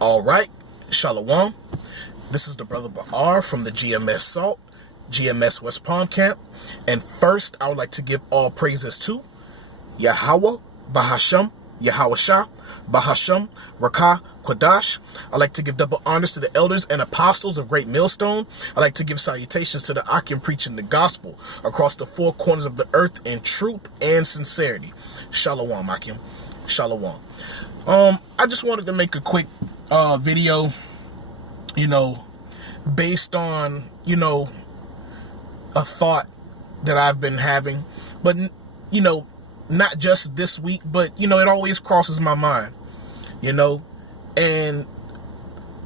All right, Shalom. This is the brother Ba'ar from the GMS Salt, GMS West Palm Camp. And first, I would like to give all praises to Yahweh, Bahasham, Yahweh Shah, Bahasham, Rakah, Quadash. I'd like to give double honors to the elders and apostles of Great Millstone. I'd like to give salutations to the Akim preaching the gospel across the four corners of the earth in truth and sincerity. Shalom, Akim. Shalom. I just wanted to make a quick video, based on, a thought that I've been having, but, not just this week, but, it always crosses my mind, and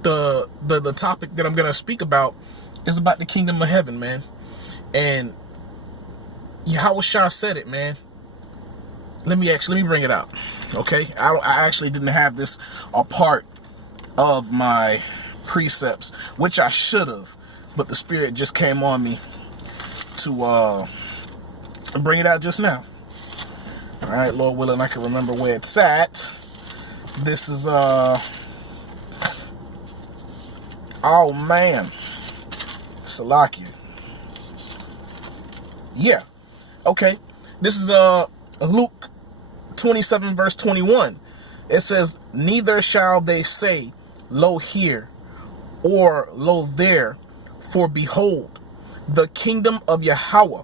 the topic that I'm going to speak about is about the kingdom of heaven, man. And Yahweh Shah said it, man. Let me bring it out. Okay. I actually didn't have this a part of my precepts, which I should have, but the Spirit just came on me to bring it out just now. All right, Lord willing, I can remember where it's at. This is oh man, Salakia. Yeah. Okay. This is Luke 27 verse 21. It says, neither shall they say, lo here, or lo there, for behold, the kingdom of Yahweh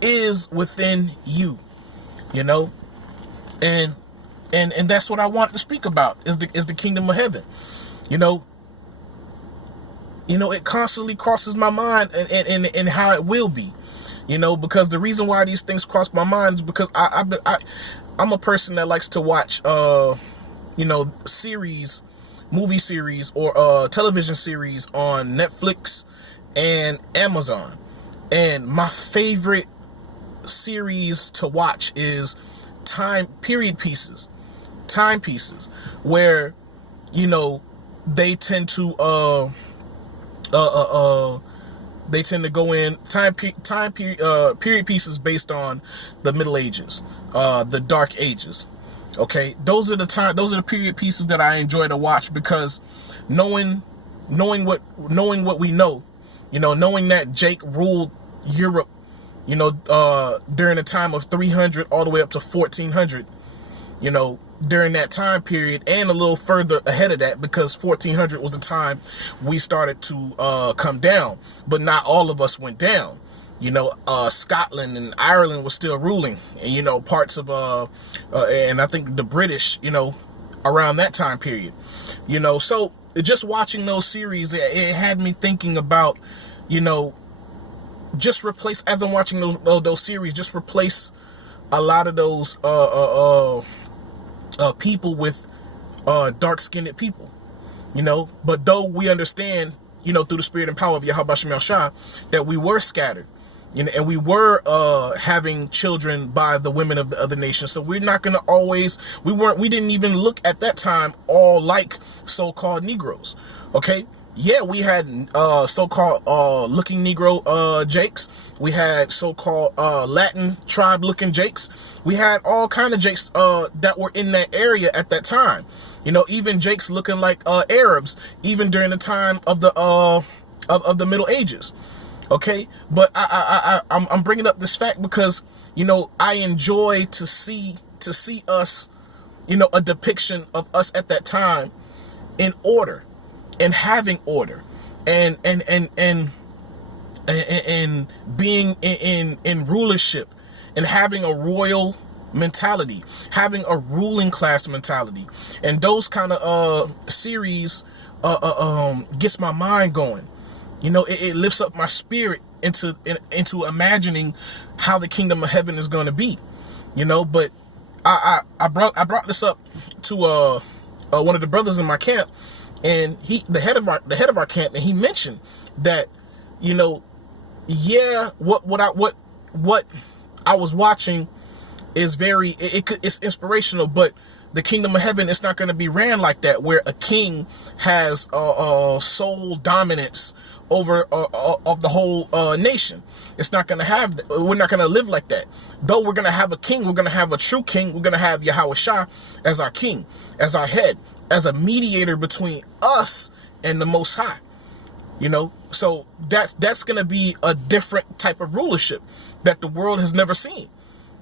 is within you. And that's what I want to speak about, is the kingdom of heaven. It constantly crosses my mind, and how it will be, because the reason why these things cross my mind is because I'm a person that likes to watch, movie series or television series on Netflix and Amazon. And my favorite series to watch is period pieces, where, they tend to, go in period pieces based on the Middle Ages, the Dark Ages. Okay, those are the period pieces that I enjoy to watch, because knowing what we know, knowing that Jake ruled Europe, during the time of 300 all the way up to 1400, during that time period, and a little further ahead of that, because 1400 was the time we started to come down, but not all of us went down. Scotland and Ireland was still ruling, and parts of and I think the British, around that time period, so just watching those series, it had me thinking about, just replace, as I'm watching those series, just replace a lot of those people with dark-skinned people, but though we understand, through the spirit and power of Yahweh Shem Shah, that we were scattered, and we were having children by the women of the other nations. So we're not going to always, we didn't even look at that time all like so-called Negroes. Okay. Yeah, we had so-called looking Negro Jakes. We had so-called Latin tribe looking Jakes. We had all kind of Jakes that were in that area at that time. Even Jakes looking like Arabs, even during the time of the Middle Ages. Okay, but I'm bringing up this fact because I enjoy to see us, a depiction of us at that time in order, and having order, and being in rulership, and having a royal mentality, having a ruling class mentality. And those kind of series gets my mind going. It lifts up my spirit into imagining how the kingdom of heaven is going to be. But I brought this up to one of the brothers in my camp, and the head of our camp, and he mentioned that, yeah, what I was watching is it's inspirational, but the kingdom of heaven, it's not going to be ran like that, where a king has sole dominance over of the whole nation. It's not going to have, we're not going to live like that. Though we're going to have a king, we're going to have a true king. We're going to have Yahweh Shah as our king, as our head, as a mediator between us and the Most High. You know, so that's going to be a different type of rulership that the world has never seen.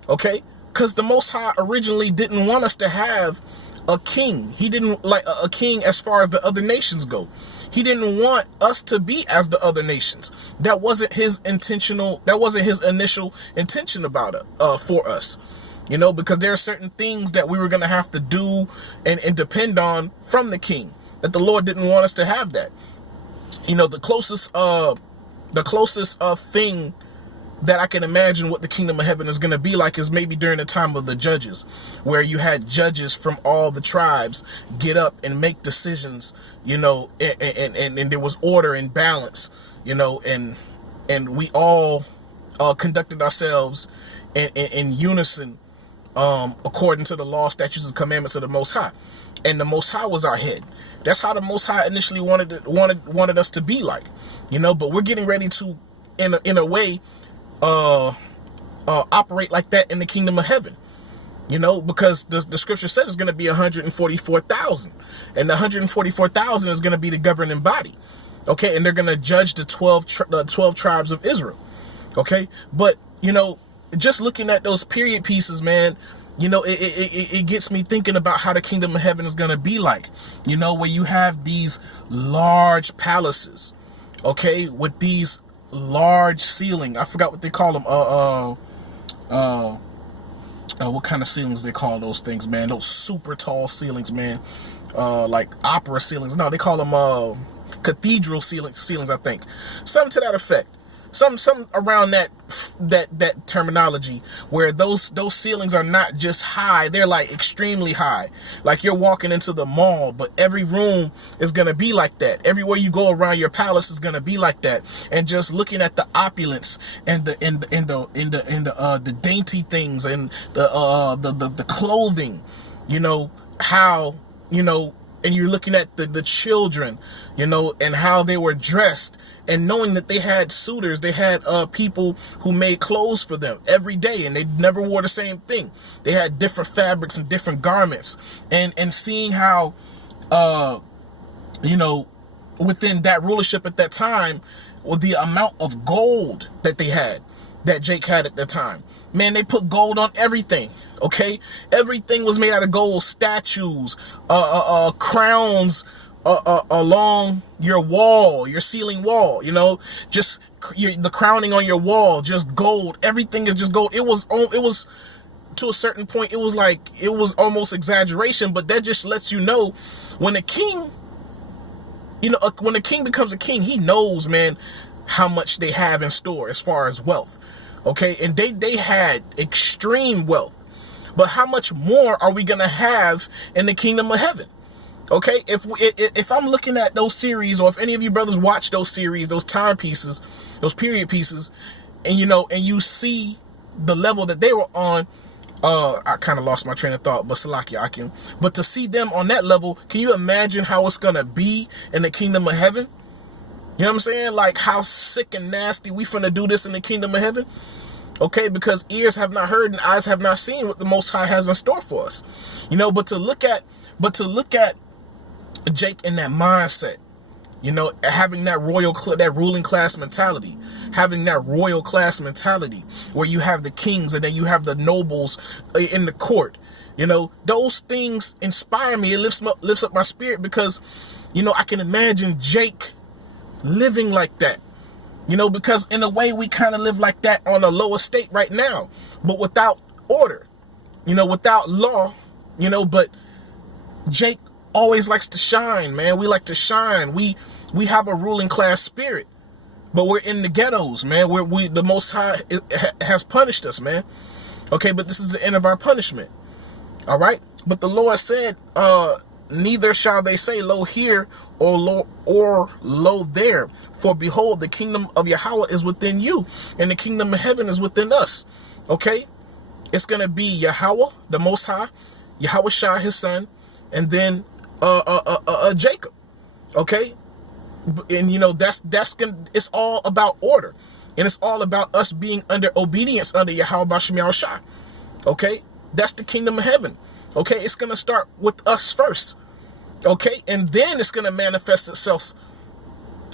Okay, because the Most High originally didn't want us to have a king. He didn't like a king as far as the other nations go. He didn't want us to be as the other nations. That wasn't his initial intention about it for us. You know, because there are certain things that we were going to have to do and depend on from the king, that the Lord didn't want us to have that. You know, the closest thing that I can imagine what the kingdom of heaven is going to be like is maybe during the time of the judges, where you had judges from all the tribes get up and make decisions, you know, and there was order and balance, you know, and we all conducted ourselves in unison according to the law, statutes, and commandments of the Most High. And the Most High was our head. That's how the Most High initially wanted us to be like, you know. But we're getting ready to, in a way, operate like that in the kingdom of heaven, you know, because the scripture says it's going to be 144,000, and the 144,000 is going to be the governing body. Okay, and they're going to judge the 12 tribes of Israel. Okay, but you know, just looking at those period pieces, man, you know, it gets me thinking about how the kingdom of heaven is going to be like, you know, where you have these large palaces, okay, with these large ceiling. I forgot what they call them. What kind of ceilings they call those things, man? Those super tall ceilings, man. Like opera ceilings. No, they call them cathedral ceilings, I think. Something to that effect. Some around that terminology, where those ceilings are not just high, they're like extremely high. Like you're walking into the mall, but every room is gonna be like that. Everywhere you go around your palace is gonna be like that. And just looking at the opulence and the dainty things and the clothing, you know, how, you know, and you're looking at the children, you know, and how they were dressed. And knowing that they had suitors, they had people who made clothes for them every day, and they never wore the same thing. They had different fabrics and different garments, and seeing how, you know, within that rulership at that time, with the amount of gold that they had, that Jake had at the time, man, they put gold on everything. Okay, everything was made out of gold. Statues, crowns. Along your wall, your ceiling wall, you know, just the crowning on your wall, just gold. Everything is just gold. It was to a certain point, it was almost exaggeration, but that just lets you know when a king, you know, when a king becomes a king, he knows, man, how much they have in store as far as wealth. Okay, and they had extreme wealth, but how much more are we gonna have in the kingdom of heaven? Okay, if I'm looking at those series, or if any of you brothers watch those series, those time pieces, those period pieces, and you know, and you see the level that they were on, I kind of lost my train of thought, but Salakia Akim. But to see them on that level, can you imagine how it's gonna be in the kingdom of heaven? You know what I'm saying? Like how sick and nasty we finna do this in the kingdom of heaven. Okay, because ears have not heard and eyes have not seen what the Most High has in store for us. You know, but to look at Jake in that mindset, you know, having that ruling class mentality, having that royal class mentality, where you have the kings and then you have the nobles in the court, you know, those things inspire me. It lifts up my spirit, because, you know, I can imagine Jake living like that, you know, because in a way we kind of live like that on a lower state right now, but without order, you know, without law, you know. But Jake always likes to shine, man. We like to shine. We have a ruling class spirit, but we're in the ghettos, man. The Most High has punished us, man. Okay, but this is the end of our punishment. All right, but the Lord said, neither shall they say, lo here or lo there, for behold, the kingdom of Yahweh is within you, and the kingdom of heaven is within us. Okay, it's gonna be Yahweh, the Most High, Yahweh Shai, his son, and then Jacob. Okay, and you know that's gonna. It's all about order, and it's all about us being under obedience under Yahweh B'Shem Yahushua. Okay, that's the kingdom of heaven. Okay, it's gonna start with us first. Okay, and then it's going to manifest itself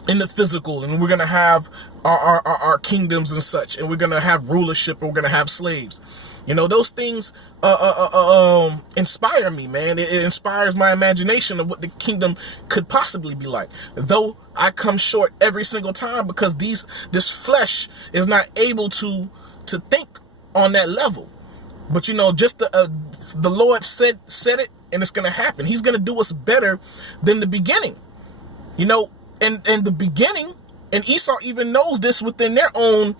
in the physical, and we're going to have our kingdoms and such, and we're going to have rulership, and we're going to have slaves. You know, those things inspire me, man. It inspires my imagination of what the kingdom could possibly be like. Though I come short every single time, because this flesh is not able to think on that level. But you know, just the Lord said it, and it's going to happen. He's going to do us better than the beginning. You know, and the beginning, and Esau even knows this within their own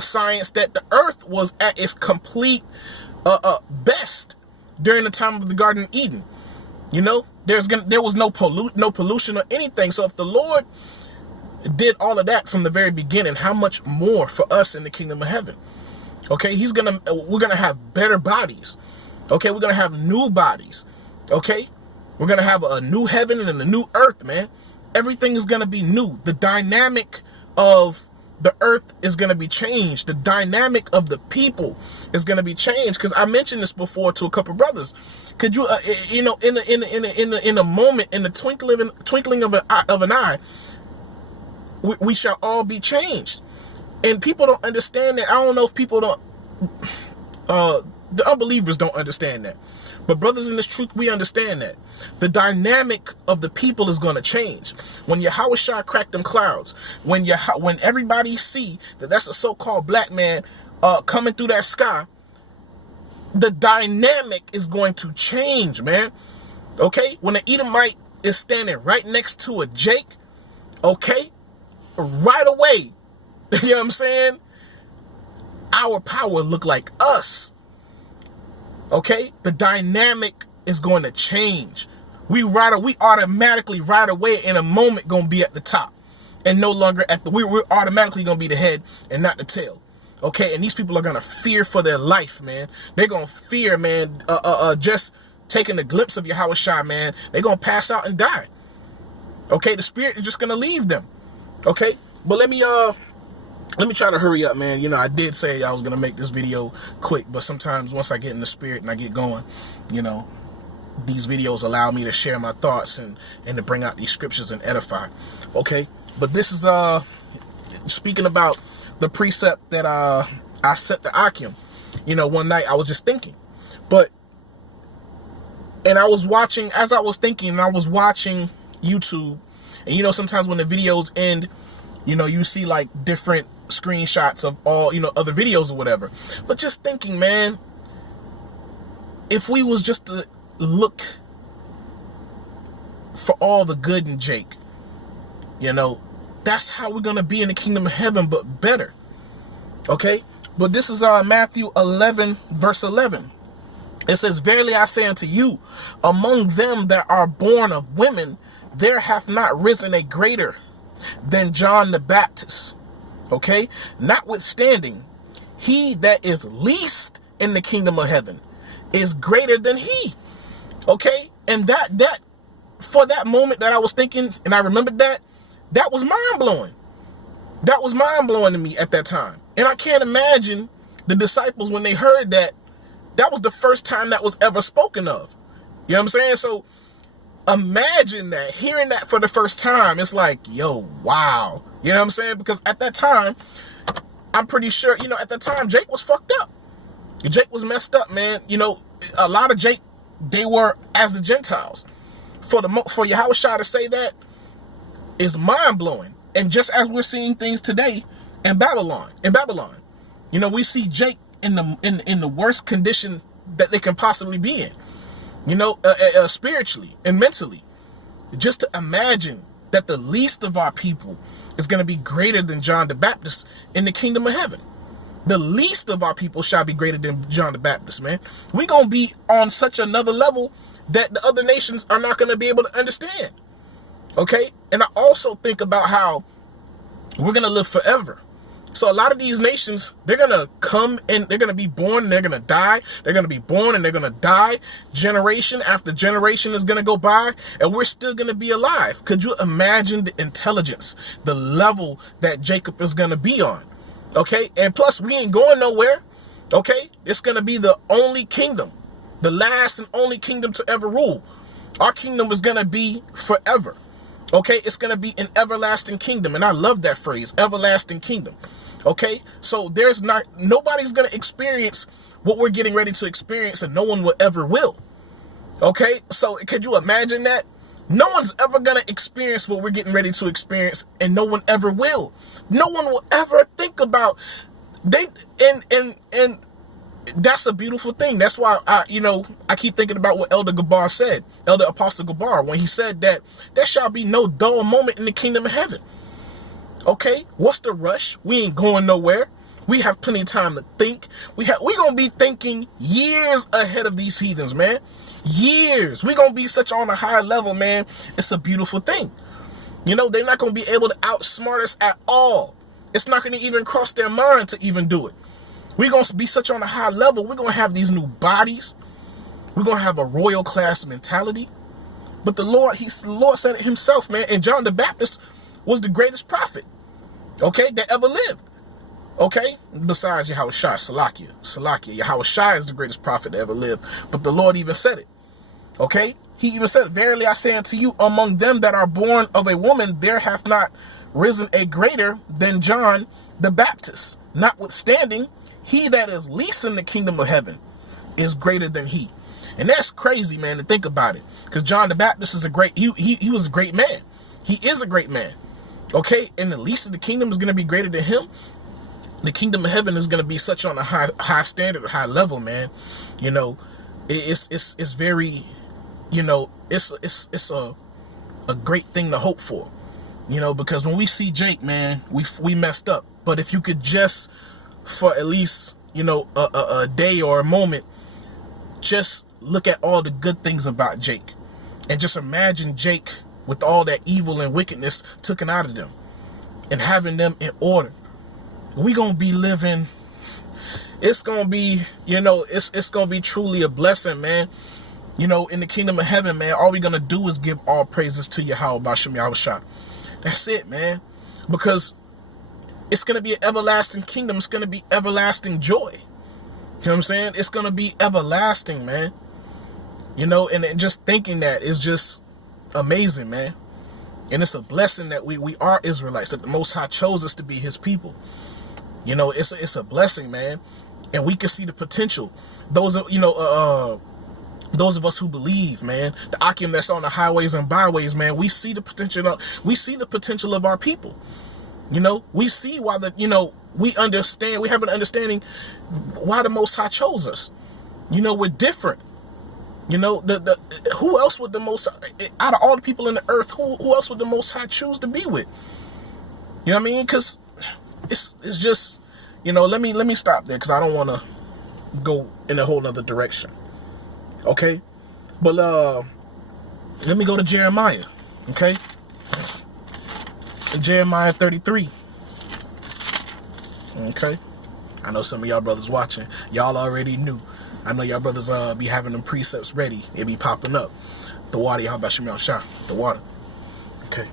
science, that the earth was at its complete best during the time of the Garden of Eden. You know, there was no pollution or anything. So if the Lord did all of that from the very beginning, how much more for us in the kingdom of heaven? Okay, we're gonna have better bodies. Okay, we're gonna have new bodies. Okay, we're gonna have a new heaven and a new earth, man. Everything is gonna be new. The dynamic of the earth is going to be changed. The dynamic of the people is going to be changed. Because I mentioned this before to a couple brothers. Could you, you know, in a moment, in the twinkling of an eye, we shall all be changed. And people don't understand that. I don't know if people don't, the unbelievers don't understand that. But brothers in this truth, we understand that. The dynamic of the people is going to change. When Yahushua cracked them clouds, when everybody see that that's a so-called black man coming through that sky, the dynamic is going to change, man. Okay? When the Edomite is standing right next to a Jake, okay? Right away, you know what I'm saying? Our power look like us. Okay, the dynamic is going to change. We automatically right away in a moment going to be at the top, and no longer at we're automatically going to be the head and not the tail. Okay, and these people are going to fear for their life, man. They're going to fear, man, just taking a glimpse of Yahushua, man. They're going to pass out and die. Okay, the spirit is just going to leave them. Okay, but let me try to hurry up, man. You know, I did say I was going to make this video quick, but sometimes once I get in the spirit and I get going, you know, these videos allow me to share my thoughts and to bring out these scriptures and edify. Okay, but this is speaking about the precept that I set to Akim. You know, one night I was just thinking, and I was watching, as I was thinking, and I was watching YouTube, and you know, sometimes when the videos end, you know, you see like different screenshots of all, you know, other videos or whatever. But just thinking, man, if we was just to look for all the good in Jake, you know, that's how we're going to be in the kingdom of heaven, but better. Okay? But this is Matthew 11, verse 11. It says, "Verily I say unto you, among them that are born of women, there hath not risen a greater than John the Baptist." Okay, notwithstanding, he that is least in the kingdom of heaven is greater than he. Okay, and that for that moment that I was thinking, and I remembered that was mind-blowing. That was mind-blowing to me at that time. And I can't imagine the disciples, when they heard that was the first time that was ever spoken of. You know what I'm saying? So imagine that, hearing that for the first time. It's like, yo, wow. You know what I'm saying? Because at that time, I'm pretty sure, you know, at that time, Jake was fucked up. Jake was messed up, man. You know, a lot of Jake, they were as the Gentiles. For Yahushua to say that is mind-blowing. And just as we're seeing things today in Babylon, you know, we see Jake in the worst condition that they can possibly be in. You know, spiritually and mentally. Just to imagine that the least of our people is going to be greater than John the Baptist in the kingdom of heaven. The least of our people shall be greater than John the Baptist, man. We're going to be on such another level that the other nations are not going to be able to understand. Okay? And I also think about how we're going to live forever. So a lot of these nations, they're going to come and they're going to be born and they're going to die. They're going to be born and they're going to die. Generation after generation is going to go by and we're still going to be alive. Could you imagine the intelligence, the level that Jacob is going to be on? Okay. And plus we ain't going nowhere. Okay. It's going to be the only kingdom, the last and only kingdom to ever rule. Our kingdom is going to be forever. Okay, it's going to be an everlasting kingdom. And I love that phrase, everlasting kingdom. Okay, so nobody's going to experience what we're getting ready to experience, and no one will ever will. Okay, so could you imagine that? No one's ever going to experience what we're getting ready to experience, and no one ever will. No one will ever think about and that's a beautiful thing. That's why I keep thinking about what Elder Gabar said, Elder Apostle Gabar, when he said that there shall be no dull moment in the kingdom of heaven. Okay, what's the rush? We ain't going nowhere. We have plenty of time to think. We're gonna be thinking years ahead of these heathens, man. Years. We're gonna be such on a high level, man. It's a beautiful thing. They're not gonna be able to outsmart us at all. It's not gonna even cross their mind to even do it. We're going to be such on a high level. We're going to have these new bodies. We're going to have a royal class mentality. But the Lord said it himself, man. And John the Baptist was the greatest prophet, okay, that ever lived. Okay? Besides Yahushua, Salakia. Yahushua is the greatest prophet that ever lived. But the Lord even said it. Okay? He even said, verily I say unto you, among them that are born of a woman, there hath not risen a greater than John the Baptist. Notwithstanding, he that is least in the kingdom of heaven is greater than he. And that's crazy, man, to think about it. Because John the Baptist is he was a great man. He is a great man. Okay? And the least of the kingdom is going to be greater than him. The kingdom of heaven is going to be such on a high standard, high level, man. It's very, it's a great thing to hope for. Because when we see Jake, man, we messed up. But if you could just, for at least, a day or a moment, just look at all the good things about Jake. And just imagine Jake with all that evil and wickedness taken out of them. And having them in order. We gonna be living, it's gonna be, it's gonna be truly a blessing, man. In the kingdom of heaven, man, all we gonna do is give all praises to Yahweh Bashem Yahushua. That's it, man. Because it's gonna be an everlasting kingdom. It's gonna be everlasting joy. You know what I'm saying? It's gonna be everlasting, man. And just thinking that is just amazing, man. And it's a blessing that we are Israelites, that the Most High chose us to be his people. It's a blessing, man. And we can see the potential. Those of us who believe, man, the Akim that's on the highways and byways, man, we see the potential of our people. We see why we understand, we have an understanding why the Most High chose us. We're different. Who else would the Most, out of all the people in the earth, who else would the Most High choose to be with? You know what I mean? Because it's just, let me stop there, because I don't want to go in a whole nother direction. Okay? But let me go to Jeremiah. Okay? Jeremiah 33. Okay? I know some of y'all brothers watching. Y'all already knew. I know y'all brothers be having them precepts ready. It be popping up. The water, how about Shemel Shah? The water. Okay.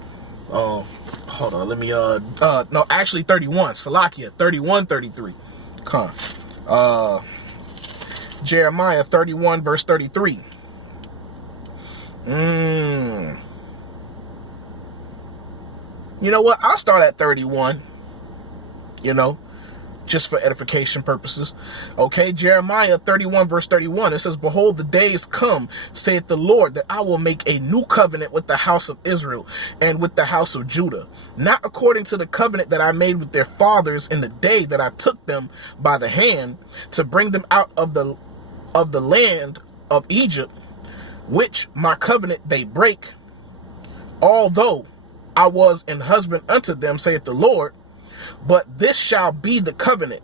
Hold on. Let me no, actually 31. Salakia 31, 33. Come on. Jeremiah 31 verse 33. You know what? I'll start at 31. Just for edification purposes. Okay, Jeremiah 31 verse 31. It says, behold, the days come, saith the Lord, that I will make a new covenant with the house of Israel and with the house of Judah, not according to the covenant that I made with their fathers in the day that I took them by the hand to bring them out of the land of Egypt, which my covenant they break, although I was an husband unto them, saith the Lord. But this shall be the covenant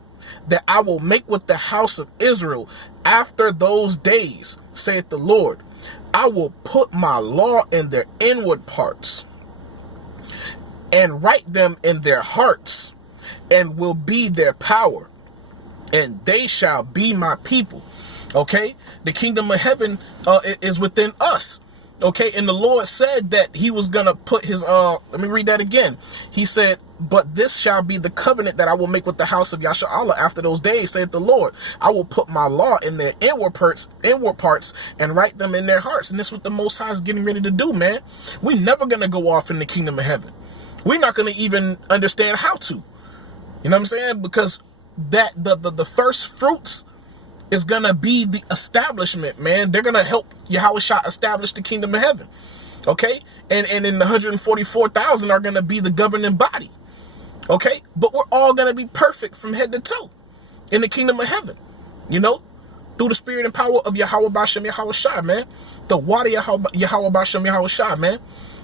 that I will make with the house of Israel after those days, saith the Lord. I will put my law in their inward parts and write them in their hearts, and will be their power, and they shall be my people. Okay, the kingdom of heaven is within us. Okay, and the Lord said that he was gonna put his let me read that again. He said, but this shall be the covenant that I will make with the house of Yasha'Allah after those days, saith the Lord. I will put my law in their inward parts and write them in their hearts. And this is what the Most High is getting ready to do, man. We're never gonna go off in the kingdom of heaven. We're not gonna even understand how to. You know what I'm saying? Because that the first fruits is gonna be the establishment, man. They're gonna help Yahushua establish the kingdom of heaven. Okay? And in the 144,000 are gonna be the governing body. Okay? But we're all gonna be perfect from head to toe in the kingdom of heaven. You know? Through the spirit and power of Yahweh Bashem Yahushua, man. The water Yahweh Bashem Yahushua, man.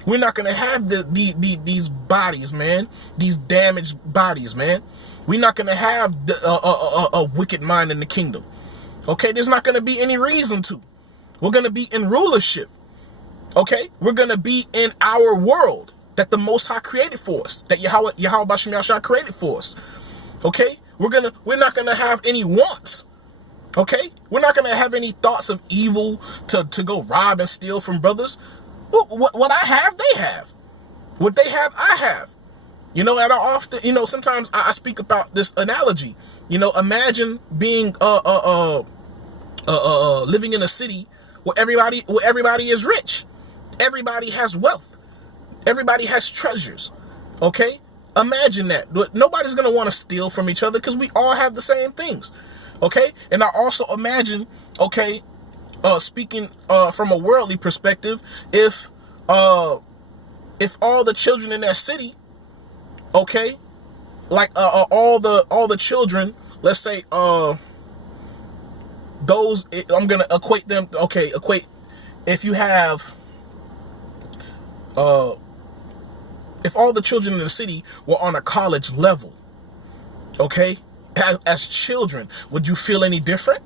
We're not gonna have these bodies, man. These damaged bodies, man. We're not gonna have a wicked mind in the kingdom. Okay, there's not going to be any reason to. We're going to be in rulership. Okay, we're going to be in our world that the Most High created for us, that Yahweh Bashem Yahushua created for us. Okay, we're not going to have any wants. Okay, we're not going to have any thoughts of evil to go rob and steal from brothers. What I have, they have. What they have, I have. You know, and I often, you know, sometimes I speak about this analogy. You know, imagine being living in a city where everybody is rich, everybody has wealth, everybody has treasures. Okay, imagine that. Nobody's gonna want to steal from each other because we all have the same things. Okay, and I also imagine, okay, speaking from a worldly perspective, if all the children in that city, okay, like all the children, let's say those, I'm gonna equate them, okay, if you have if all the children in the city were on a college level, okay, as children, would you feel any different?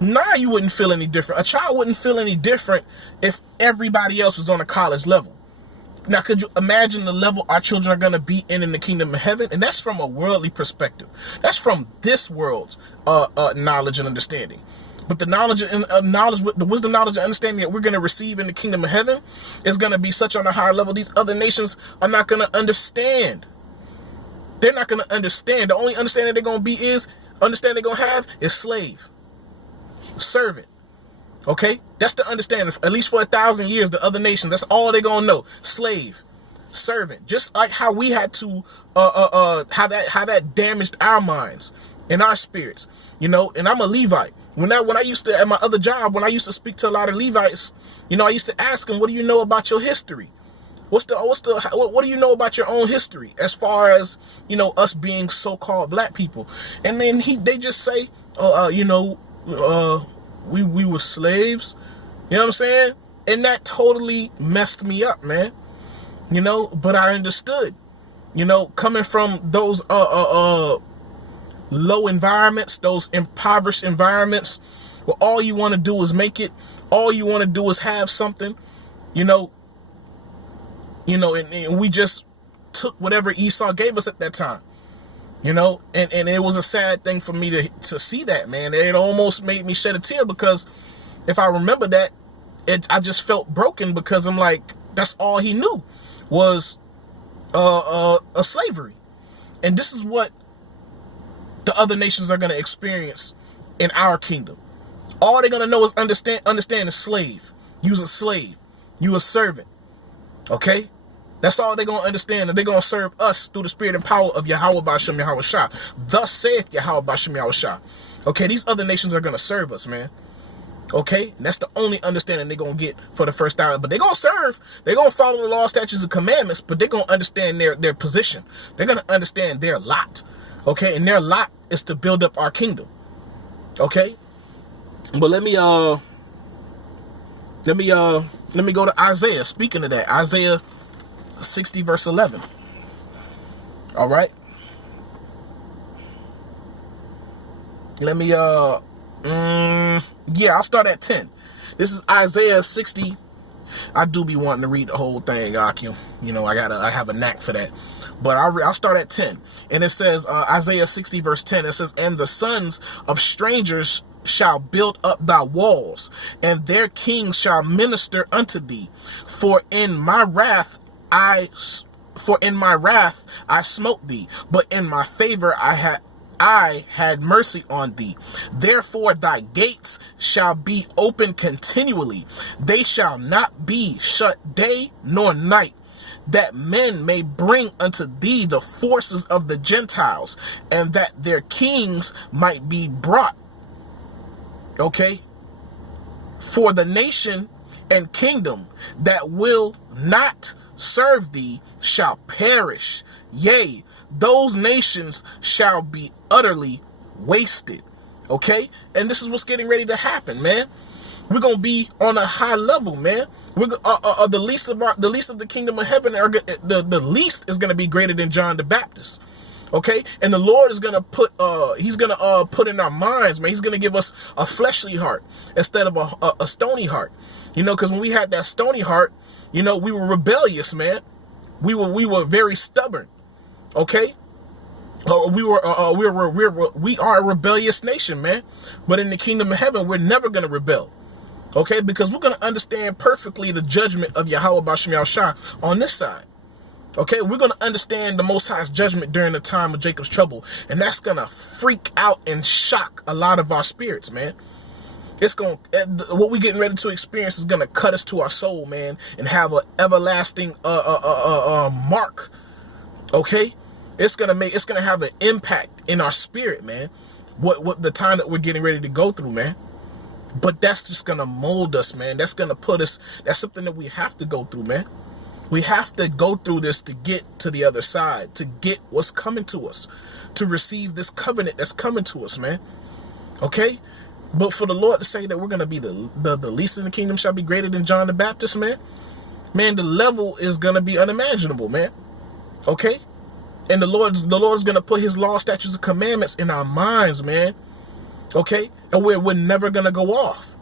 Nah, you wouldn't feel any different. A child wouldn't feel any different if everybody else was on a college level. Now, could you imagine the level our children are going to be in the kingdom of heaven? And that's from a worldly perspective. That's from this world's knowledge and understanding. But the knowledge, the wisdom, knowledge, and understanding that we're going to receive in the kingdom of heaven is going to be such on a higher level. These other nations are not going to understand. They're not going to understand. The only understanding they're going to have is slave, servant. Okay, that's the understanding. At least for 1,000 years, the other nations, that's all they're gonna know: slave, servant. Just like how we had to, how that damaged our minds and our spirits. You know, and I'm a Levite. When I used to, at my other job, when I used to speak to a lot of Levites, you know, I used to ask them, "What do you know about your history? What do you know about your own history as far as, you know, us being so-called black people?" And then they just say, "Oh, you know, we were slaves." You know what I'm saying? And that totally messed me up, man. You know, but I understood. You know, coming from those low environments, those impoverished environments, where all you want to do is make it, all you want to do is have something, you know, and we just took whatever Esau gave us at that time. You know, and it was a sad thing for me to see that, man. It almost made me shed a tear, because if I remember that, I just felt broken, because I'm like, that's all he knew was a slavery. And this is what the other nations are going to experience in our kingdom. All they're going to know is understand a slave. You's a slave. You a servant. Okay? That's all they're going to understand, and they're going to serve us through the spirit and power of Yahweh Bashem Yahushua. Thus saith Yahweh Bashem Yahushua. Okay, these other nations are going to serve us, man. Okay, and that's the only understanding they're going to get for the first time. But they're going to serve. They're going to follow the law, statutes, and commandments, but they're going to understand their position. They're going to understand their lot. Okay, and their lot is to build up our kingdom. Okay, but let me go to Isaiah. Speaking of that, Isaiah 60 verse 11. All right. Let me yeah, I'll start at 10. This is Isaiah 60. I do be wanting to read the whole thing, Akim. You know, I have a knack for that. But I'll start at 10. And it says, Isaiah 60 verse 10, it says, "And the sons of strangers shall build up thy walls, and their kings shall minister unto thee. For in my wrath I smote thee, but in my favor I had mercy on thee. Therefore thy gates shall be open continually, they shall not be shut day nor night, that men may bring unto thee the forces of the Gentiles, and that their kings might be brought. Okay? For the nation and kingdom that will not serve thee shall perish. Yea, those nations shall be utterly wasted. Okay? And this is what's getting ready to happen, man. We're gonna be on a high level, man. We're the least of the kingdom of heaven. The least is gonna be greater than John the Baptist. Okay, and the Lord is gonna put He's gonna put in our minds, man. He's gonna give us a fleshly heart instead of a stony heart. You know, because when we had that stony heart, you know, we were rebellious, man. We were very stubborn. Okay. We are a rebellious nation, man. But in the kingdom of heaven, we're never gonna rebel. Okay, because we're going to understand perfectly the judgment of Yahweh B'Shem Yahushua on this side. Okay, we're going to understand the Most High's judgment during the time of Jacob's trouble. And that's going to freak out and shock a lot of our spirits, man. It's going to, what we're getting ready to experience is going to cut us to our soul, man, and have an everlasting mark. Okay, it's going to have an impact in our spirit, man. What the time that we're getting ready to go through, man. But that's just going to mold us, man. That's going to put us, that's something that we have to go through, man. We have to go through this to get to the other side, to get what's coming to us, to receive this covenant that's coming to us, man. Okay? But for the Lord to say that we're going to be the least in the kingdom shall be greater than John the Baptist, man. Man, the level is going to be unimaginable, man. Okay? And the Lord is going to put his law, statutes, and commandments in our minds, man. Okay? And we're never going to go off.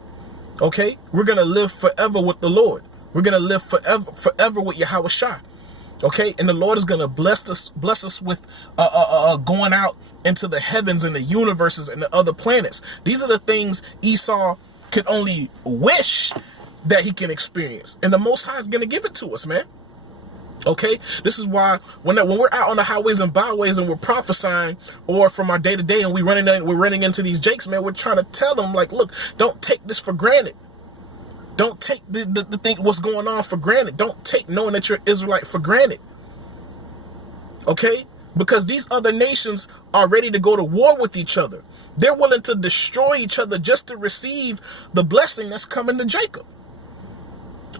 Okay? We're going to live forever with the Lord. We're going to live forever with Yahweh Shai. Okay? And the Lord is going to bless us with going out into the heavens and the universes and the other planets. These are the things Esau could only wish that he can experience. And the Most High is going to give it to us, man. Okay, this is why when we're out on the highways and byways and we're prophesying, or from our day to day, and we're running into these jakes, man, we're trying to tell them, like, look, don't take this for granted. Don't take the thing what's going on for granted. Don't take knowing that you're Israelite for granted. Okay, because these other nations are ready to go to war with each other. They're willing to destroy each other just to receive the blessing that's coming to Jacob.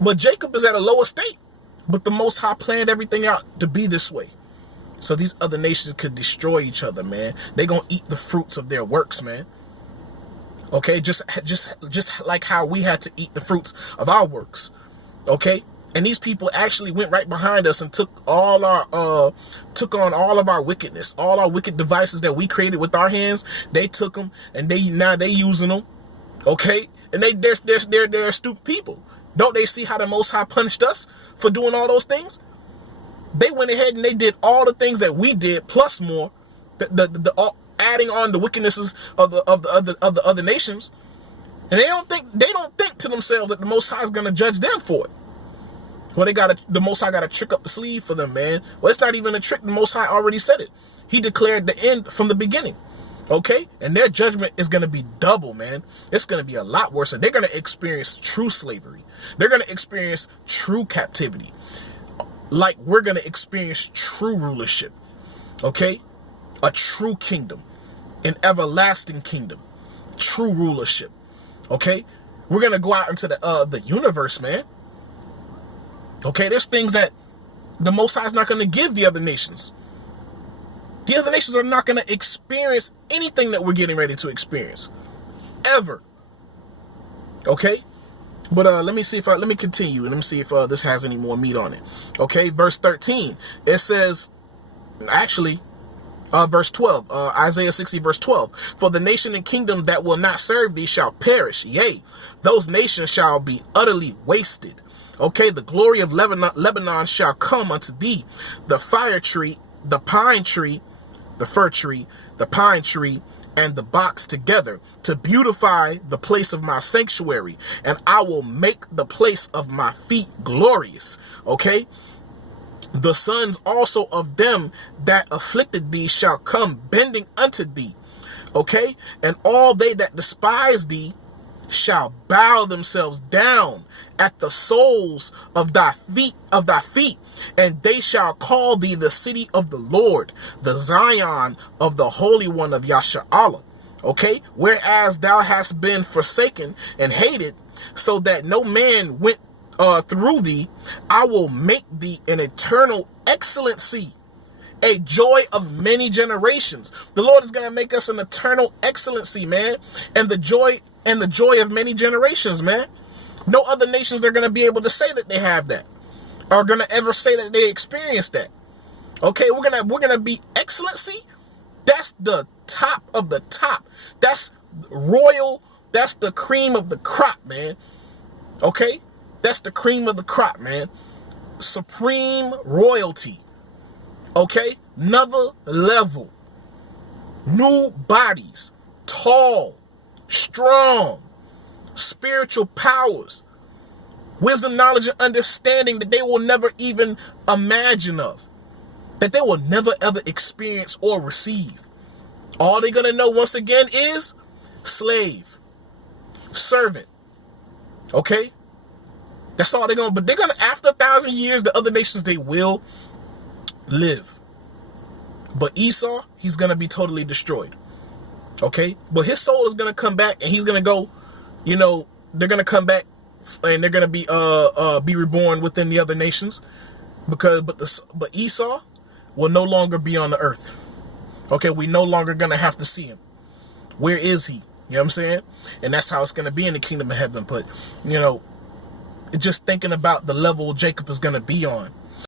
But Jacob is at a lower state. But the Most High planned everything out to be this way. So these other nations could destroy each other, man. They're going to eat the fruits of their works, man. Okay, just like how we had to eat the fruits of our works. Okay? And these people actually went right behind us and took on all of our wickedness, all our wicked devices that we created with our hands. They took them and now they using them. Okay? And they're stupid people. Don't they see how the Most High punished us for doing all those things? They went ahead and they did all the things that we did plus more, adding on the wickednesses of the other nations, and they don't think to themselves that the Most High is going to judge them for it. Well, the Most High got a trick up the sleeve for them, man. Well, it's not even a trick. The Most High already said it. He declared the end from the beginning. Okay, and their judgment is going to be double, man. It's going to be a lot worse. And they're going to experience true slavery. They're going to experience true captivity. Like we're going to experience true rulership. Okay, a true kingdom, an everlasting kingdom, true rulership. Okay, we're going to go out into the universe, man. Okay, there's things that the Most High is not going to give the other nations. The other nations are not going to experience anything that we're getting ready to experience. Ever. Okay? But let me continue and let me see if this has any more meat on it. Okay, verse 13. It says, actually, verse 12. Isaiah 60, verse 12. For the nation and kingdom that will not serve thee shall perish. Yea, those nations shall be utterly wasted. Okay, the glory of Lebanon shall come unto thee. The fire tree, the pine tree, the fir tree, the pine tree, and the box together to beautify the place of my sanctuary, and I will make the place of my feet glorious. Okay? The sons also of them that afflicted thee shall come bending unto thee. Okay? And all they that despise thee shall bow themselves down at the soles of thy feet, and they shall call thee the city of the Lord, the Zion of the Holy One of Yashar'Allah. Okay? Whereas thou hast been forsaken and hated, so that no man went through thee, I will make thee an eternal excellency, a joy of many generations. The Lord is going to make us an eternal excellency, man, and the joy of many generations, man. No other nations are going to be able to say that they have that, are going to ever say that they experienced that. Okay, we're gonna be excellency. That's the top of the top. That's royal. That's the cream of the crop, man. Okay, that's the cream of the crop, man. Supreme royalty. Okay, another level. New bodies, tall, strong, spiritual powers, wisdom, knowledge, and understanding that they will never even imagine of, that they will never ever experience or receive. All they're gonna know once again is slave, servant. Okay, that's all they're gonna. But they're gonna, after 1,000 years, the other nations, they will live. But Esau, he's gonna be totally destroyed. Okay, but his soul is gonna come back, and he's gonna go. You know, they're gonna come back, and they're gonna be reborn within the other nations, but Esau will no longer be on the earth. Okay, we no longer gonna have to see him. Where is he? You know what I'm saying? And that's how it's gonna be in the kingdom of heaven. But you know, just thinking about the level Jacob is gonna be on.